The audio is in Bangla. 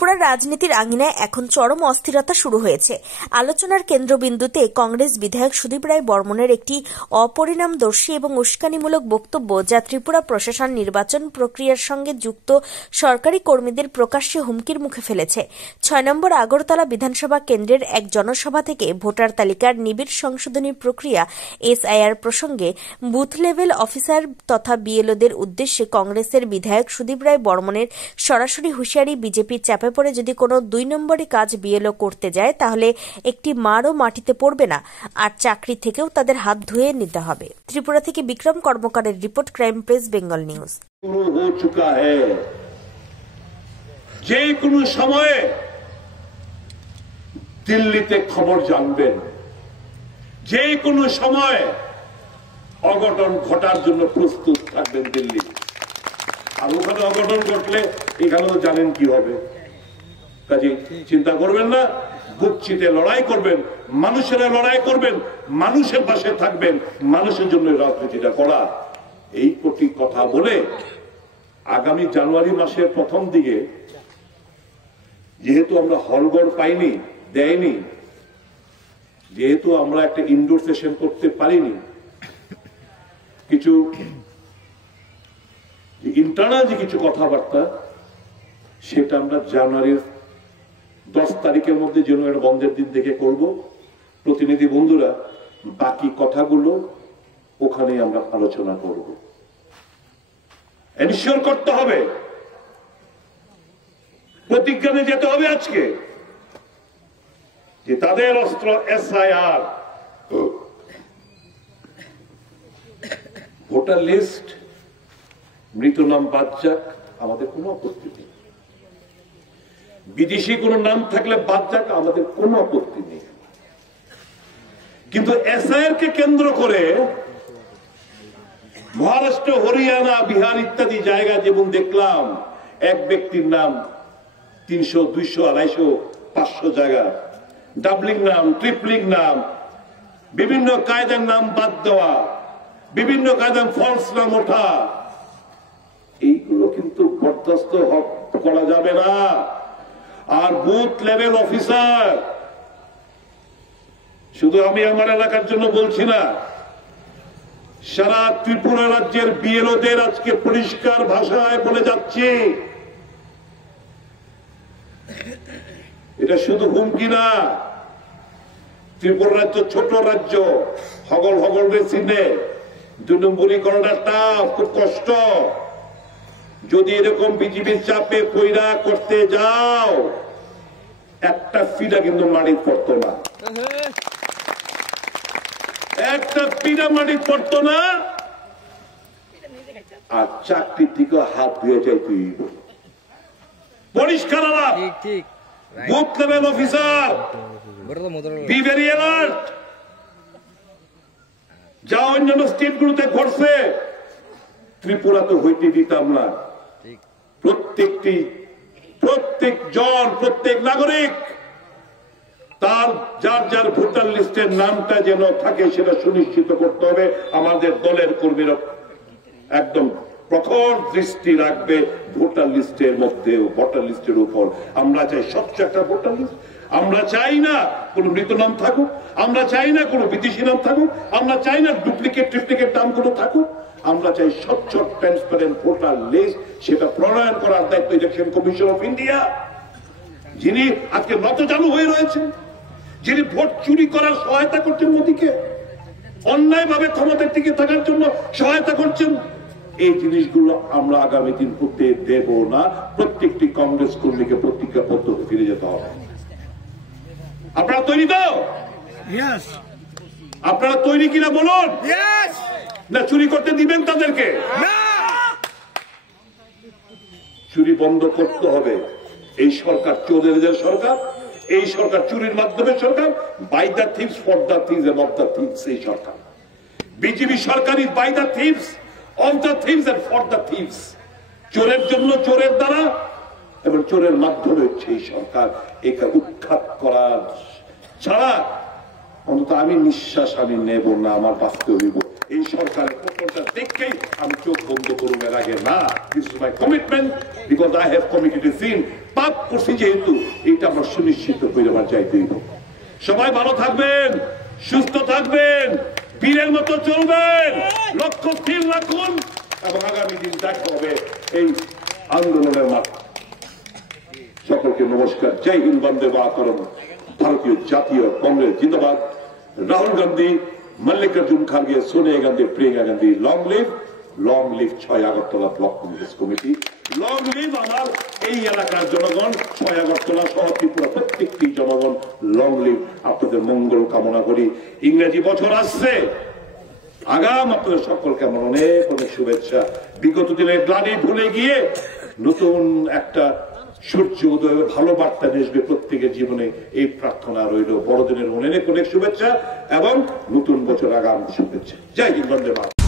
ত্রিপুরার রাজনীতির আঙিনায় এখন চরম অস্থিরতা শুরু হয়েছে। আলোচনার কেন্দ্রবিন্দুতে কংগ্রেস বিধায়ক সুদীপ রায় বর্মনের একটি অপরিণামদর্শী এবং উস্কানিমূলক বক্তব্য, যা ত্রিপুরা প্রশাসন নির্বাচন প্রক্রিয়ার সঙ্গে যুক্ত সরকারি কর্মীদের প্রকাশ্যে হুমকির মুখে ফেলেছে। ৬ নম্বর আগরতলা বিধানসভা কেন্দ্রের এক জনসভা থেকে ভোটার তালিকার নিবিড় সংশোধনী প্রক্রিয়া SIR প্রসঙ্গে বুথ লেভেল অফিসার তথা বিএলওদের উদ্দেশ্যে কংগ্রেসের বিধায়ক সুদীপ রায় বর্মনের সরাসরি হুঁশিয়ারি, বিজেপির চাপে পড়ে যদি কোনো ২ নম্বরই কাজ বিএলও করতে যায় তাহলে একটি মারও মাটিতে পড়বে না, আর চাকরি থেকেও তাদের হাত ধুয়ে নিতে হবে। ত্রিপুরা থেকে বিক্রম কর্মকারের report, crime press, Bengal news. যে কোনো সময়ে দিল্লিতে খবর জানবেন, যে কোনো সময় অঘটন ঘটার জন্য প্রস্তুত থাকবেন দিল্লি। আর ওখানে অঘটন ঘটলে এখানেও জানেন কি হবে। কাজে চিন্তা করবেন না, বুক চিতে লড়াই করবেন, মানুষেরা লড়াই করবেন, মানুষের পাশে থাকবেন, মানুষের জন্য রাজনীতিটা করা। এই কোটি কথা বলে আগামী জানুয়ারি মাসের প্রথম দিকে, যেহেতু আমরা হলঘর পাইনি, দেয়নি, যেহেতু আমরা একটা ইনডোর সেশন করতে পারিনি, কিছু ইন্টারনাল যে কিছু কথাবার্তা, সেটা আমরা জানুয়ারির 10 তারিখের মধ্যে যেন একটা বন্ধের দিন থেকে করব। প্রতিনিধি বন্ধুরা, বাকি কথাগুলো ওখানে আমরা আলোচনা করব। এনশিওর করতে হবে, প্রতিজ্ঞানে যেতে হবে আজকে যে তাদের অস্ত্র SIR, ভোটার লিস্ট, মৃত নাম বাদ যাক, আমাদের কোনো আপত্তি নেই। বিদেশি কোন নাম থাকলে বাদ যাক, আমাদের কোনো আপত্তি নেই। কিন্তু SIR কে কেন্দ্র করে মহারাষ্ট্র, হরিয়ানা, বিহার ইত্যাদি জায়গা যেমন দেখলাম, এক ব্যক্তির নাম ৩০০, ২০০, ২৫০, ৫০০ জায়গা, ডাবলিং নাম, ট্রিপলিং নাম, বিভিন্ন কায়দার নাম বাদ দেওয়া, বিভিন্ন কায়দার ফলস নাম ওঠা, এইগুলো কিন্তু বরদাস্ত করা যাবে না। আর বুথ লেভেল অফিসার, শুধু আমি আমার এলাকার জন্য বলছি না, সারা ত্রিপুরা রাজ্যের বিএলওদের আজকে পরিষ্কার ভাষায় বলে যাচ্ছি, এটা শুধু হুমকি না। ত্রিপুরা রাজ্য ছোট রাজ্য, হগল হগল রে চিনে, ২ নম্বরই করাটা খুব কষ্ট। যদি এরকম বিজেপির চাপে কইরা করতে যাও, একটা পিঠা কিন্তু মাটি পড়তো না, একটা পিঠা মাটি পড়তো না, আর চাকরি থেকে হাত ধুয়ে যাইতে পরিষ্কার আলাপ। Booth level officer, be very alert. যা অন্যান্য স্টেট গুলোতে ঘটছে, ত্রিপুরা তো হইতে দিতাম না। প্রত্যেক নাগরিক তার যার যার ভোটার লিস্টের নামটা যেন থাকে, সেটা সুনিশ্চিত করতে হবে। আমাদের দলের কর্মীরা একদম প্রখর দৃষ্টি রাখবে ভোটার লিস্টের মধ্যে, ভোটার লিস্টের উপর। আমরা চাই স্বচ্ছ একটা ভোটার লিস্ট। আমরা চাই না কোন মৃত নাম থাকুক, আমরা চাই না কোন বিদেশি নাম থাকুক, আমরা চাই না ট্রিপ্লিকেট নামগুলো থাকুক। আমরা চাই স্বচ্ছ ট্রান্সপারেন্ট ভোটার লিস্ট। সেটা প্রণয়ন করার দায়িত্ব ইলেকশন কমিশন অফ ইন্ডিয়া, যিনি আজকে নতজানু হয়ে রয়েছেন, যিনি ভোট চুরি করার সহায়তা করছেন, মোদীকে অন্যায়ভাবে ক্ষমতার টিকে থাকার জন্য সহায়তা করছেন। এই জিনিসগুলো আমরা আগামী দিন করতে দেব না। প্রত্যেকটি কংগ্রেস কর্মীকে প্রতিজ্ঞাবদ্ধ ফিরে যেতে হবে। আপনারা তৈরি তো? আপনারা তৈরি কিনা বলুন? না চুরি করতে দিবেন তাদেরকে? চুরি বন্ধ করতে হবে। এই সরকার চোরের সরকার, এই সরকার চুরির মাধ্যমে সরকার। By the thieves, for the thieves, of the thieves এই সরকার। বিজেপি সরকার is by the thieves, of the thieves and for the thieves. চোরের জন্য চোরের দ্বারা এবং চোরের মাধ্যমে হচ্ছে এই সরকার। একে উৎখাত করার ছাড়া অন্তত আমি নিঃশ্বাস নেব না, আমার বাঁচতে হইব। এই সরকারের পতনটা দেখেই আমি চোখ বন্ধ করব, এর আগে না। This is my commitment, because I have committed a sin. পাপ করছি যেহেতু এটা আমরা সুনিশ্চিত করে আমার চাইতেই হোক। সবাই ভালো থাকবেন, সুস্থ থাকবেন, বীরের মতো চলবেন, লক্ষ্য স্থির রাখুন, এবং আগামী দিন দেখা হবে এই আন্দোলনের মাঠে। সকলকে নমস্কার, জয় হিন্দ, বন্দে মাতরম। ভারতীয় জাতীয় কংগ্রেস জিন্দাবাদ। Rahul Gandhi, Mallikarjun Kharge, Sonia Gandhi, Priyanka Gandhi, long live 6 Agartala block Congress committee, long live আমার এই এলাকার জনগণ, 6 আগরতলা সহ ত্রিপুরা প্রত্যেকটি জনগণ, লং লিভ। আপনাদের মঙ্গল কামনা করি। ইংরেজি বছর আসছে, আগাম আপনাদের সকলকে আমার অনেক অনেক শুভেচ্ছা। বিগত দিনের গ্লানি ভুলে গিয়ে নতুন একটা সূর্য উদয়ের ভালো বার্তা আসবে প্রত্যেকের জীবনে, এই প্রার্থনা রইল। বড়দিনের অনেক অনেক শুভেচ্ছা এবং নতুন বছর আগাম শুভেচ্ছা। জয় হিন্দ, বন্দে মাতরম।